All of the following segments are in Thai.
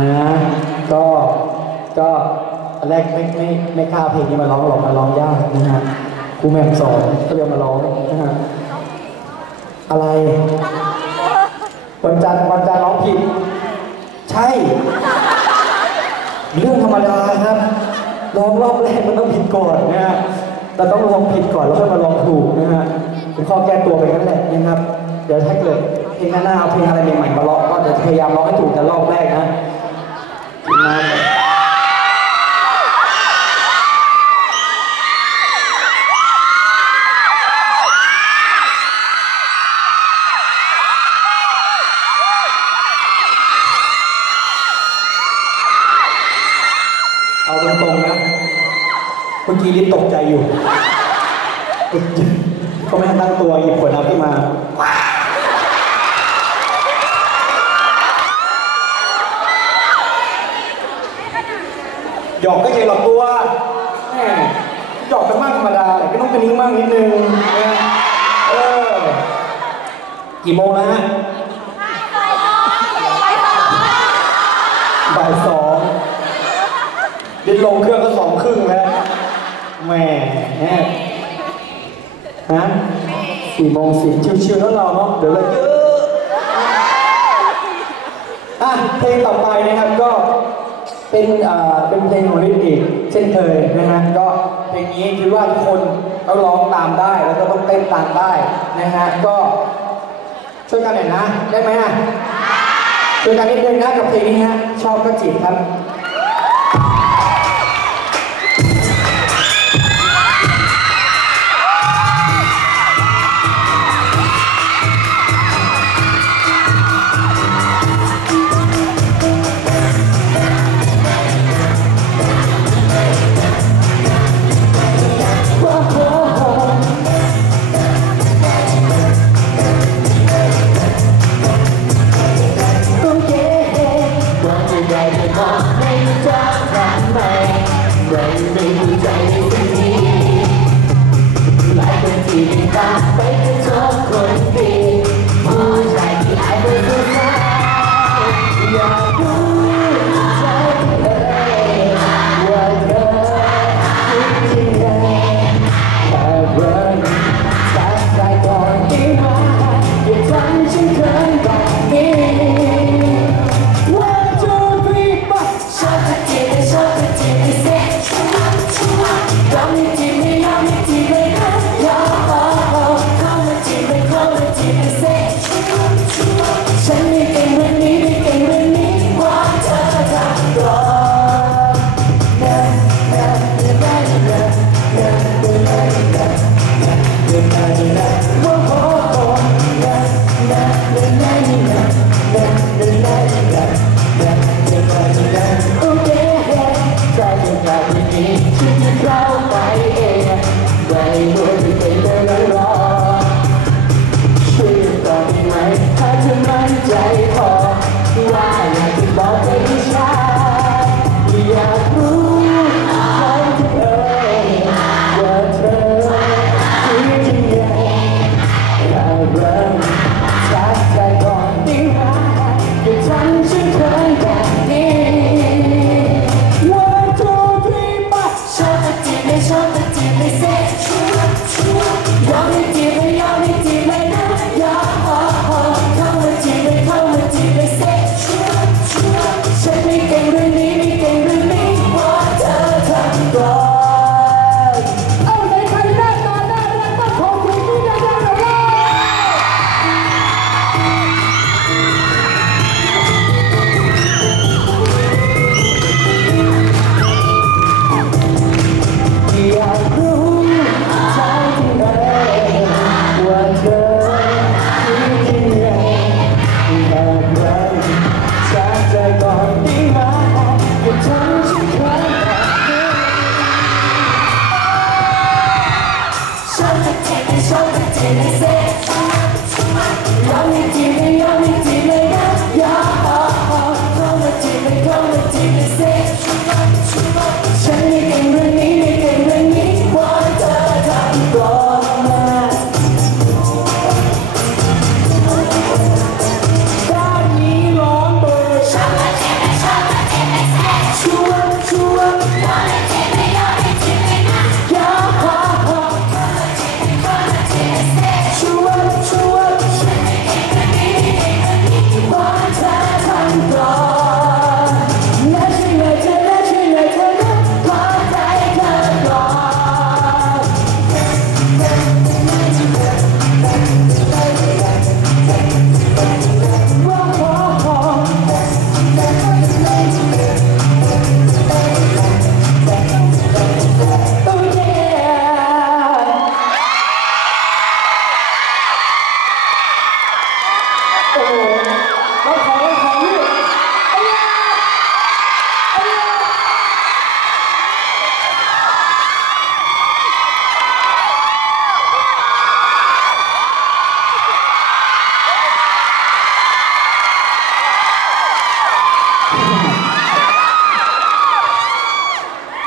นะก็ก็ตอนแรกไม่ไม่ไม่กล้าเพลงนี้มาร้องหรอกมาร้องยากนะฮะครูแหม่มสอนก็เลยเอามาร้องนะฮะอะไรวันจันทร์วันจันทร์ร้องผิด ใช่ เรื่องธรรมดาครับร้องรอบแรกมันต้องผิดก่อนนะฮะเราต้องลองผิดก่อนแล้วค่อยมาลองถูกนะฮะเป็นข้อแก้ตัวไปนั่นแหละนะครับ เดี๋ยวถ้าเกิดเพลงหน้าเอาเพลงอะไรใหม่ๆมาร้องก็เดี๋ยวจะพยายามร้องให้ถูกแต่รอบแรกนะทีมงาน เอาตรงๆนะเมื่อกี้ลิ้นตกใจอยู่ก็ไม่ทันตั้งตัวหยิบขวดน้ำขึ้นมาหยอกก็เฉยหรอกตัวแหมหยอกกันมากธรรมดาแต่ก็ต้องกระนิ้งมากนิดนึงเออกี่โมงแล้วฮะบ่ายสองดินลงเครื่องก็สองครึ่งแล้วแหม่แหมฮะ สี่โมงสิบชิวๆแล้วเราเนาะเดี๋ยวเราเยอะอะเพลงต่อไปนะครับก็เป็นอ่าเป็นเพลงของลิปอีกเช่นเคยนะฮะก็เพลงนี้คิดว่าทุกคนต้องร้องตามได้แล้วก็ต้องเต้นตามได้นะฮะก็ช่วยกันหน่อยนะได้ไหมอะช่วยกันนิดนึงนะกับเพลงนี้ฮะชอบก็จีบครับ 아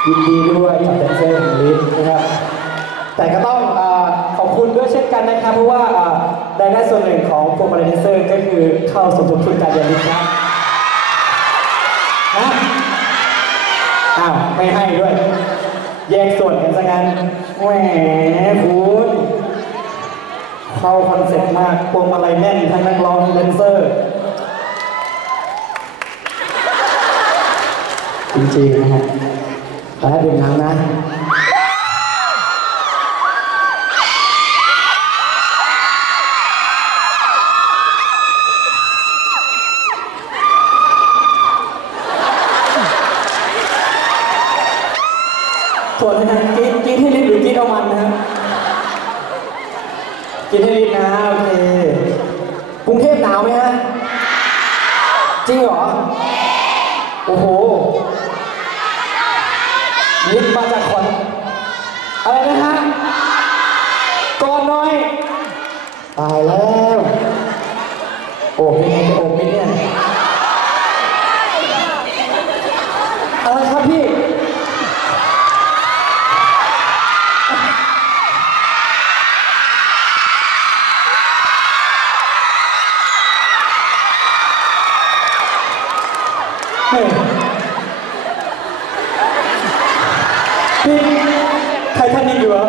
ยินดีด้วยกับแดนเซอร์ของลิฟนะครับ แต่ก็ต้องอขอบคุณด้วยเช่นกันนะครับ เพราะว่าเอ่อรายได้ส่วนหนึ่งของพวกบริษัทเซอร์ก็คือเข้าสมทบทุนการเรียนลิฟครับนะอ้าวไม่ให้ด้วย แยกส่วนกันซะงั้นแหมคุณเข้าคอนเซ็ปต์มากพวงมาลัยแน่นทั้งนักร้องทั้งแดนเซอร์จริงๆนะฮะ ขอให้เป็นน้ำนะส่วนนะกินกินให้ลิ้นหรือกินเอามันนะฮะกินให้ลิ้นนะโอเคกรุงเทพหนาวไหมฮะ จริงเหรอ โอ้โห ลิ้นมาจากขอนอะไรนะฮะก่อนหน่อย ตายแล้วโอ้เป็นไงจะโอบไหมเนี่ยอะไรครับพี่เฮ้ยพี่ไททานิกอยู่ เหรอ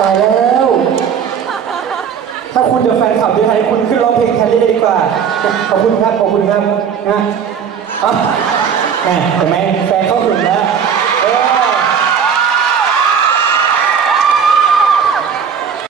ตายแล้ว ถ้าคุณจะแฟนคลับที่ไทยคุณขึ้นร้องเพลงแทนได้ดีกว่า ขอบคุณครับ ขอบคุณครับนะอะแหม่เห็นไหมแฟนเขาถึงแล้ว